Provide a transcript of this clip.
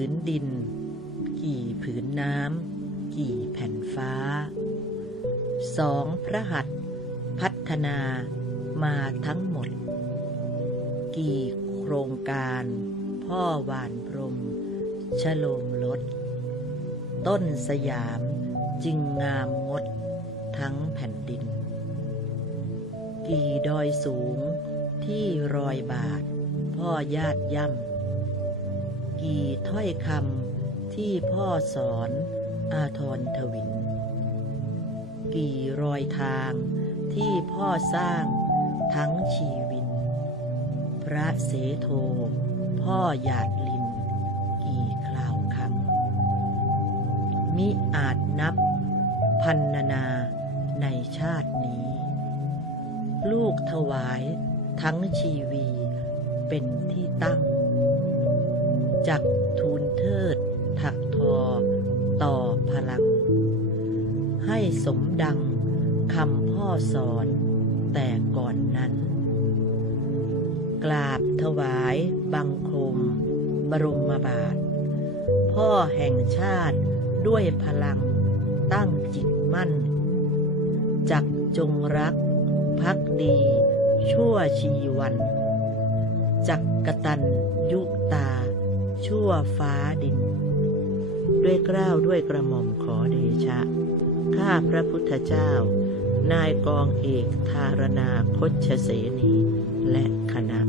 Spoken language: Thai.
ผืนดิน กี่ผืนน้ำ กี่แผ่นฟ้า สองพระหัตถ์พัฒนามาทั้งหมด กี่โครงการ พ่อหวานพรมชโลมลด ต้นสยามจึงงามงดทั้งแผ่นดิน กี่ดอยสูงที่รอยบาท พ่อญาติย่ำ ถ้อยคำที่พ่อสอนอาทรทวิน กี่รอยทางที่พ่อสร้างทั้งชีวิน พระเสโท พ่อหยาดลิน กี่คราวคำมิอาจนับพันนานาในชาตินี้ ลูกถวายทั้งชีวีเป็นที่ตั้ง จัก ทูลเทิด ถักทอ ต่อพลัง ให้สมดังคำพ่อสอนแต่ก่อนนั้น กราบถวายบังคม บรมบาท พ่อแห่งชาติด้วยพลังตั้งจิตมั่น จักจงรัก พักดี ชั่วชีวัน จักกตันยุตา ชั่วฟ้าดิน ด้วยเกล้าวด้วยกระหม่อมขอเดชะ ข้าพระพุทธเจ้า นายกองเอกธารณาคชเสนีและคณะ